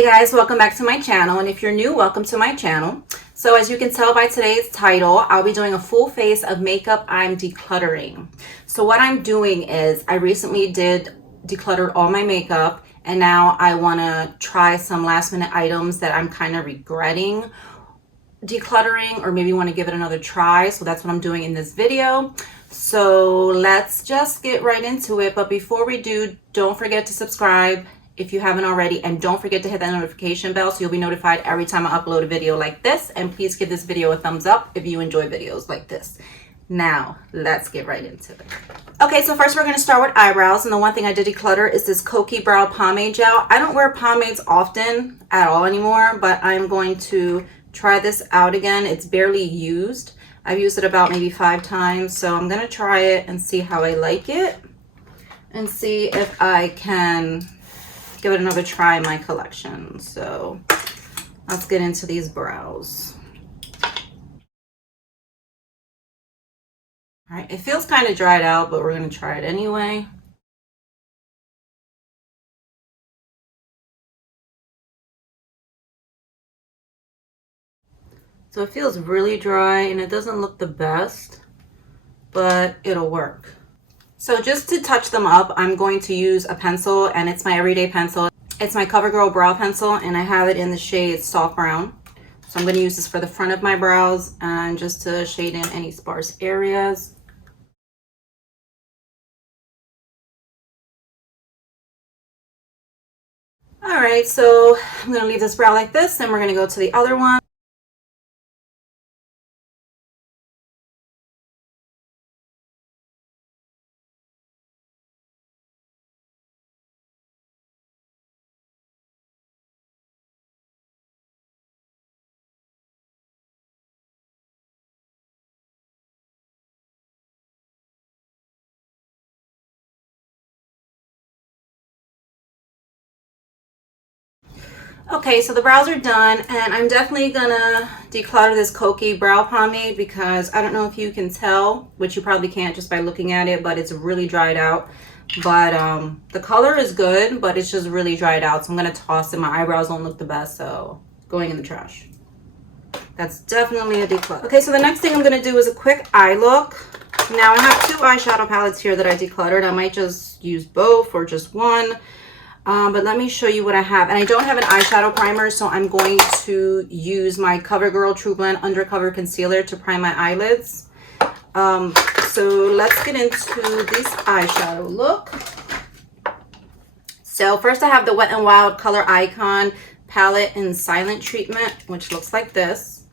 Hey guys, welcome back to my channel, and if you're new, welcome to my channel. So as you can tell by today's title, I'll be doing a full face of makeup I'm decluttering. So what I'm doing is I recently decluttered all my makeup, and now I want to try some last minute items that I'm kind of regretting decluttering, or maybe want to give it another try. So that's what I'm doing in this video. So let's just get right into it. But before we do, don't forget to subscribe if you haven't already, and don't forget to hit that notification bell so you'll be notified every time I upload a video like this. And please give this video a thumbs up if you enjoy videos like this. Now let's get right into it. Okay, so first we're going to start with eyebrows, and the one thing I did declutter is this Kokie Brow Pomade Gel. I don't wear pomades often at all anymore, but I'm going to try this out again. It's barely used. I've used it about maybe 5 times, so I'm going to try it and see how I like it and see if I can give it another try in my collection. So let's get into these brows. All right, it feels kind of dried out, but we're going to try it anyway. So it feels really dry and it doesn't look the best, but it'll work. So just to touch them up, I'm going to use a pencil, and it's my everyday pencil. It's my Covergirl brow pencil, and I have it in the shade soft brown. So I'm going to use this for the front of my brows and just to shade in any sparse areas. All right, so I'm going to leave this brow like this, and we're going to go to the other one. Okay, so the brows are done, and I'm definitely gonna declutter this Kokie brow pomade because I don't know if you can tell, which you probably can't just by looking at it, but it's really dried out. But the color is good, but it's just really dried out, so I'm gonna toss it. My eyebrows don't look the best, so going in the trash. That's definitely a declutter. Okay, so the next thing I'm gonna do is a quick eye look. Now I have 2 eyeshadow palettes here that I decluttered. I might just use both or just one. But let me show you what I have. And I don't have an eyeshadow primer, so I'm going to use my Covergirl True Blend Undercover Concealer to prime my eyelids. So let's get into this eyeshadow look. So first I have the Wet n Wild Color Icon palette in Silent Treatment, which looks like this.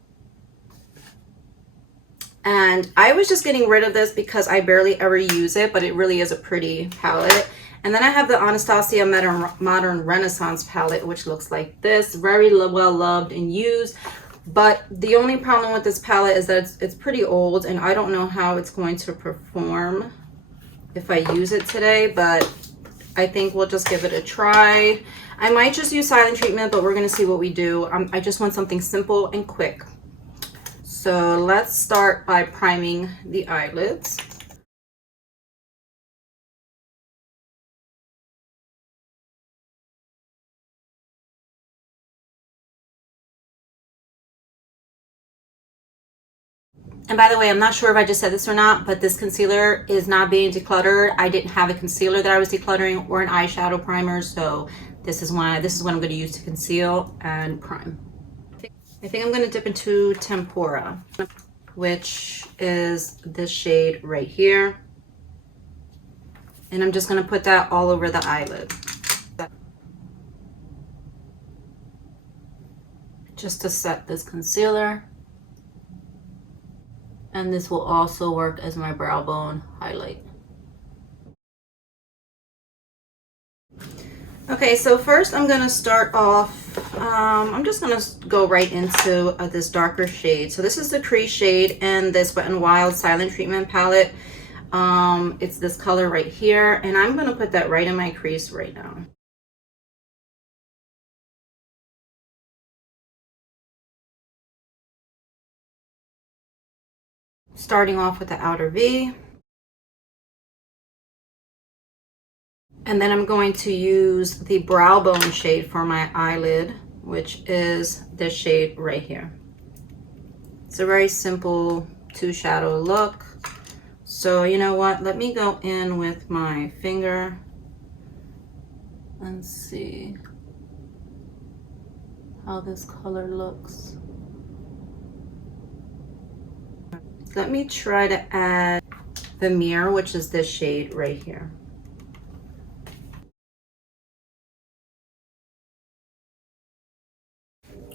And I was just getting rid of this because I barely ever use it, but it really is a pretty palette. And then I have the Anastasia Modern Renaissance palette, which looks like this. Very well loved and used. But the only problem with this palette is that it's pretty old, and I don't know how it's going to perform if I use it today, but I think we'll just give it a try. I might just use Silent Treatment, but we're going to see what we do. I just want something simple and quick. So let's start by priming the eyelids. And by the way, I'm not sure if I just said this or not, but this concealer is not being decluttered. I didn't have a concealer that I was decluttering or an eyeshadow primer, so this is what I'm going to use to conceal and prime. I think I'm going to dip into Tempura, which is this shade right here. And I'm just going to put that all over the eyelid, just to set this concealer. And this will also work as my brow bone highlight. Okay, so first I'm going to start off, I'm just going to go right into this darker shade. So this is the crease shade in this Wet n Wild Silent Treatment palette. It's this color right here, and I'm going to put that right in my crease right now. Starting off with the outer V. And then I'm going to use the brow bone shade for my eyelid, which is this shade right here. It's a very simple 2 shadow look. So you know what? Let me go in with my finger and see how this color looks. Let me try to add the mirror, which is this shade right here.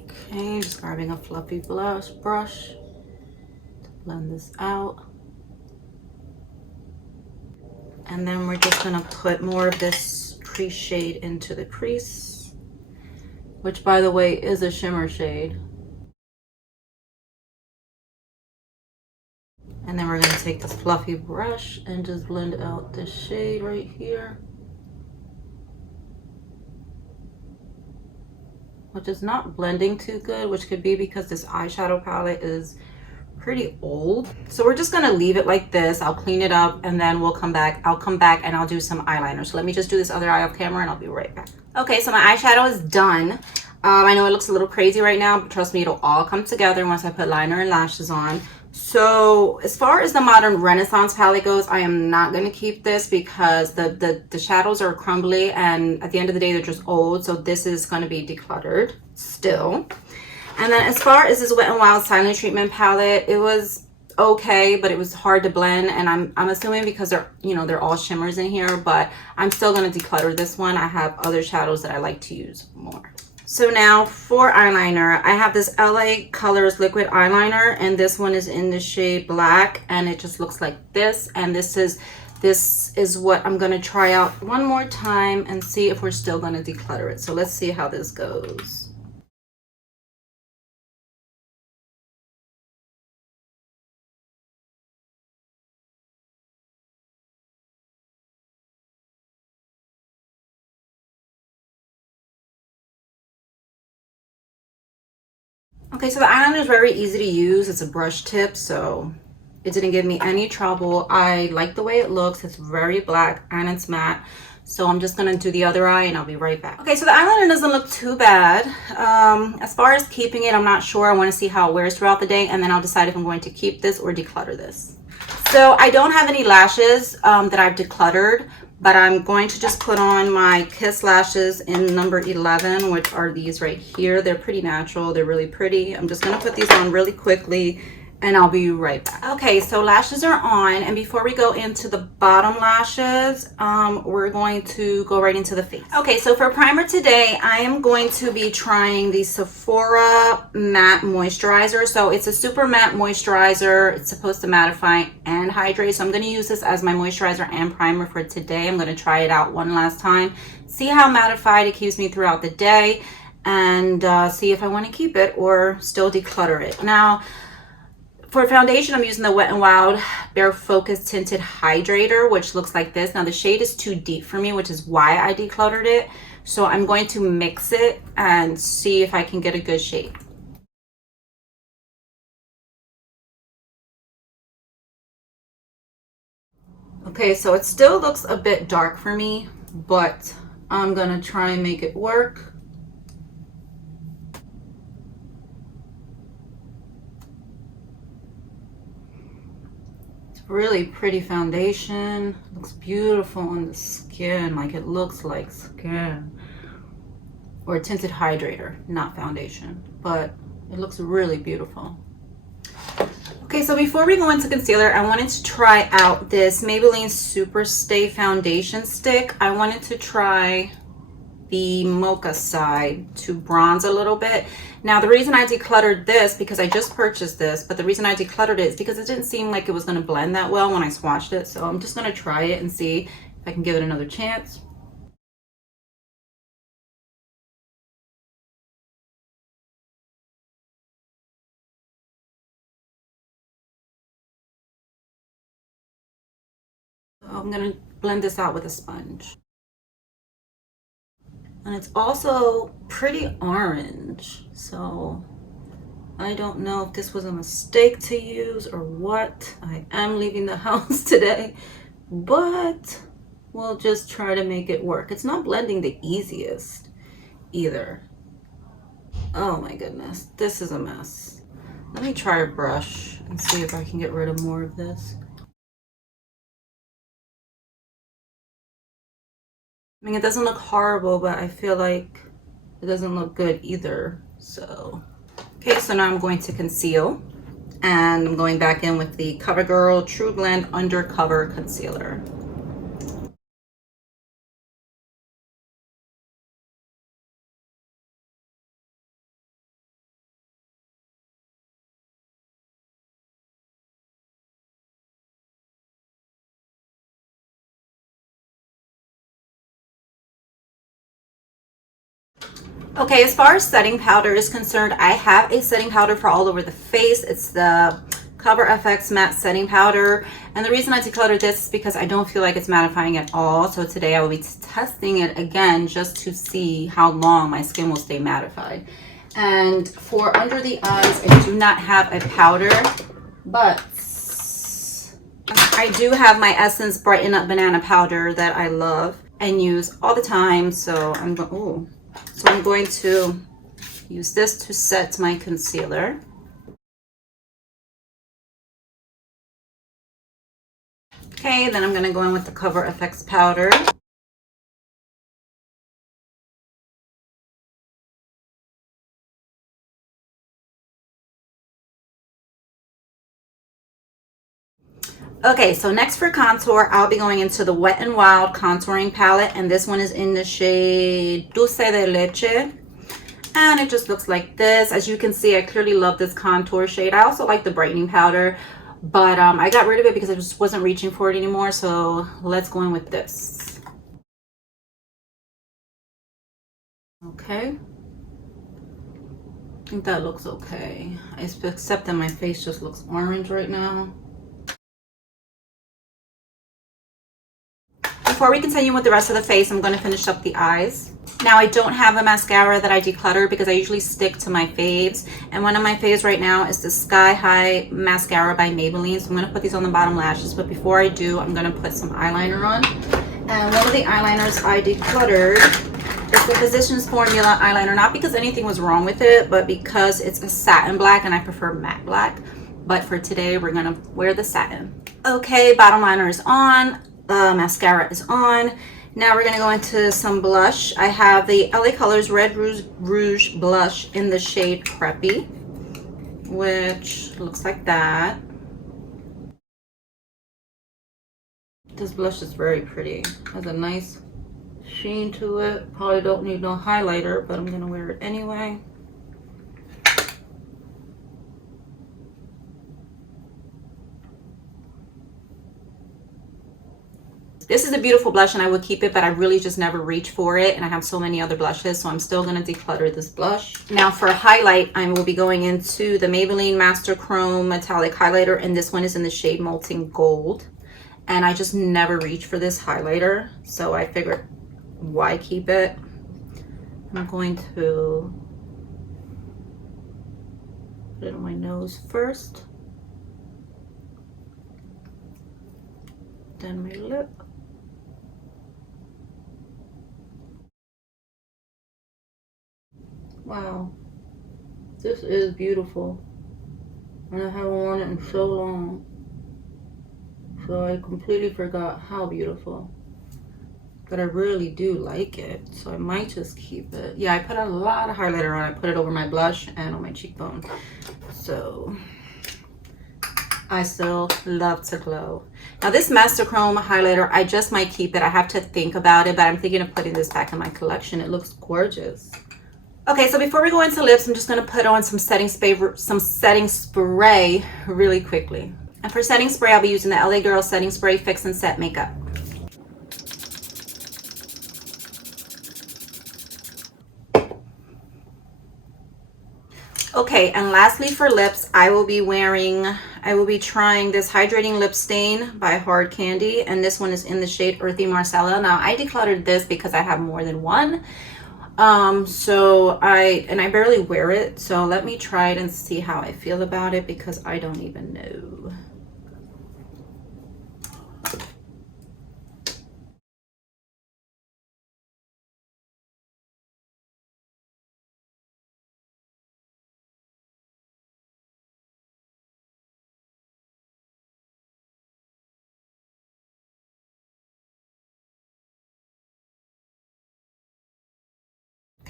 Okay, just grabbing a fluffy brush to blend this out. And then we're just gonna put more of this crease shade into the crease, which by the way is a shimmer shade. And then we're gonna take this fluffy brush and just blend out this shade right here, which is not blending too good, which could be because this eyeshadow palette is pretty old. So we're just gonna leave it like this. I'll clean it up and then we'll come back. I'll come back and I'll do some eyeliner. So let me just do this other eye off camera and I'll be right back. Okay, so my eyeshadow is done. I know it looks a little crazy right now, but trust me, it'll all come together once I put liner and lashes on. So as far as the Modern Renaissance palette goes, I am not going to keep this because the shadows are crumbly and at the end of the day, they're just old. So this is going to be decluttered still. And then as far as this Wet n Wild Silent Treatment palette, it was okay, but it was hard to blend. And I'm assuming because they're all shimmers in here, but I'm still going to declutter this one. I have other shadows that I like to use more. So now for eyeliner, I have this LA Colors liquid eyeliner, and this one is in the shade black, and it just looks like this. And this is what I'm gonna try out one more time and see if we're still gonna declutter it. So let's see how this goes. Okay, so the eyeliner is very easy to use. It's a brush tip, so it didn't give me any trouble. I like the way it looks. It's very black and it's matte. So I'm just gonna do the other eye and I'll be right back. Okay, so the eyeliner doesn't look too bad. As far as keeping it, I'm not sure. I wanna see how it wears throughout the day and then I'll decide if I'm going to keep this or declutter this. So I don't have any lashes that I've decluttered, but I'm going to just put on my Kiss lashes in number 11, which are these right here. They're pretty natural. They're really pretty. I'm just going to put these on really quickly and I'll be right back. Okay, so lashes are on, and before we go into the bottom lashes, we're going to go right into the face. Okay, so for primer today, I am going to be trying the Sephora Matte Moisturizer. So it's a super matte moisturizer. It's supposed to mattify and hydrate. So I'm going to use this as my moisturizer and primer for today. I'm going to try it out one last time, see how mattified it keeps me throughout the day, and see if I want to keep it or still declutter it. Now, for foundation, I'm using the Wet n Wild Bare Focus Tinted Hydrator, which looks like this. Now, the shade is too deep for me, which is why I decluttered it. So I'm going to mix it and see if I can get a good shade. Okay, so it still looks a bit dark for me, but I'm gonna try and make it work. Really pretty foundation. Looks beautiful on the skin, like it looks like skin. Or a tinted hydrator, not foundation, but it looks really beautiful. Okay, so before we go into concealer, I wanted to try out this Maybelline Super Stay Foundation Stick. I wanted to try the mocha side to bronze a little bit. Now, the reason I decluttered this, because I just purchased this, but the reason I decluttered it is because it didn't seem like it was going to blend that well when I swatched it. So I'm just going to try it and see if I can give it another chance. So I'm going to blend this out with a sponge. And it's also pretty orange, so I don't know if this was a mistake to use or what. I am leaving the house today, but we'll just try to make it work. It's not blending the easiest either. Oh my goodness, this is a mess. Let me try a brush and see if I can get rid of more of this. I mean, it doesn't look horrible, but I feel like it doesn't look good either. So, okay, so now I'm going to conceal. And I'm going back in with the Covergirl True Blend Undercover Concealer. Okay, as far as setting powder is concerned, I have a setting powder for all over the face. It's the Cover FX Matte Setting Powder. And the reason I decluttered this is because I don't feel like it's mattifying at all. So today I will be testing it again just to see how long my skin will stay mattified. And for under the eyes, I do not have a powder, but I do have my Essence Brighten Up Banana Powder that I love and use all the time. So I'm going to use this to set my concealer. Okay, then I'm going to go in with the Cover FX powder. Okay, so next for contour, I'll be going into the Wet n Wild contouring palette, and this one is in the shade Dulce de Leche. And it just looks like this. As you can see, I clearly love this contour shade. I also like the brightening powder, but I got rid of it because I just wasn't reaching for it anymore. So let's go in with this. Okay. I think that looks okay. Except that my face just looks orange right now. Before we continue with the rest of the face, I'm going to finish up the eyes. Now, I don't have a mascara that I declutter because I usually stick to my faves. And one of my faves right now is the Sky High Mascara by Maybelline. So I'm going to put these on the bottom lashes. But before I do, I'm going to put some eyeliner on. And one of the eyeliners I decluttered is the Physicians Formula eyeliner. Not because anything was wrong with it, but because it's a satin black and I prefer matte black. But for today, we're going to wear the satin. Okay, bottom liner is on. Mascara is on. Now we're going to go into some blush. I have the LA Colors Red Rouge blush in the shade Preppy, which looks like that. This blush is very pretty. Has a nice sheen to it. Probably don't need no highlighter, but I'm going to wear it anyway. This is a beautiful blush and I would keep it, but I really just never reach for it. And I have so many other blushes, so I'm still going to declutter this blush. Now for a highlight, I will be going into the Maybelline Master Chrome Metallic Highlighter. And this one is in the shade Molten Gold. And I just never reach for this highlighter. So I figured, why keep it? I'm going to put it on my nose first. Then my lip. Wow, this is beautiful, and I haven't worn it in so long, so I completely forgot how beautiful, but I really do like it, so I might just keep it. Yeah, I put a lot of highlighter on. I put it over my blush and on my cheekbone, so I still love to glow. Now this Master Chrome highlighter, I just might keep it. I have to think about it, but I'm thinking of putting this back in my collection. It looks gorgeous. Okay, so before we go into lips, I'm just going to put on some setting spray really quickly. And for setting spray, I'll be using the LA Girl Setting Spray Fix and Set Makeup. Okay, and lastly for lips, I will be trying this Hydrating Lip Stain by Hard Candy, and this one is in the shade Earthy Marcella. Now, I decluttered this because I have more than one. I barely wear it, so let me try it and see how I feel about it because I don't even know.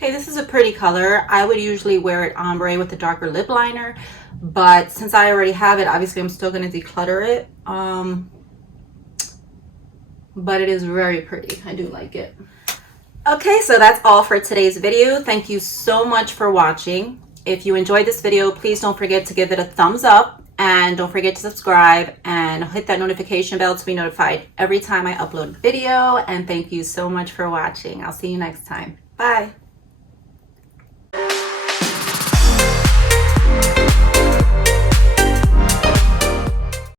Okay, this is a pretty color. I would usually wear it ombre with a darker lip liner, but since I already have it, obviously I'm still going to declutter it. But it is very pretty. I do like it. Okay, so that's all for today's video. Thank you so much for watching. If you enjoyed this video, please don't forget to give it a thumbs up, and don't forget to subscribe and hit that notification bell to be notified every time I upload a video. And thank you so much for watching. I'll see you next time. Bye.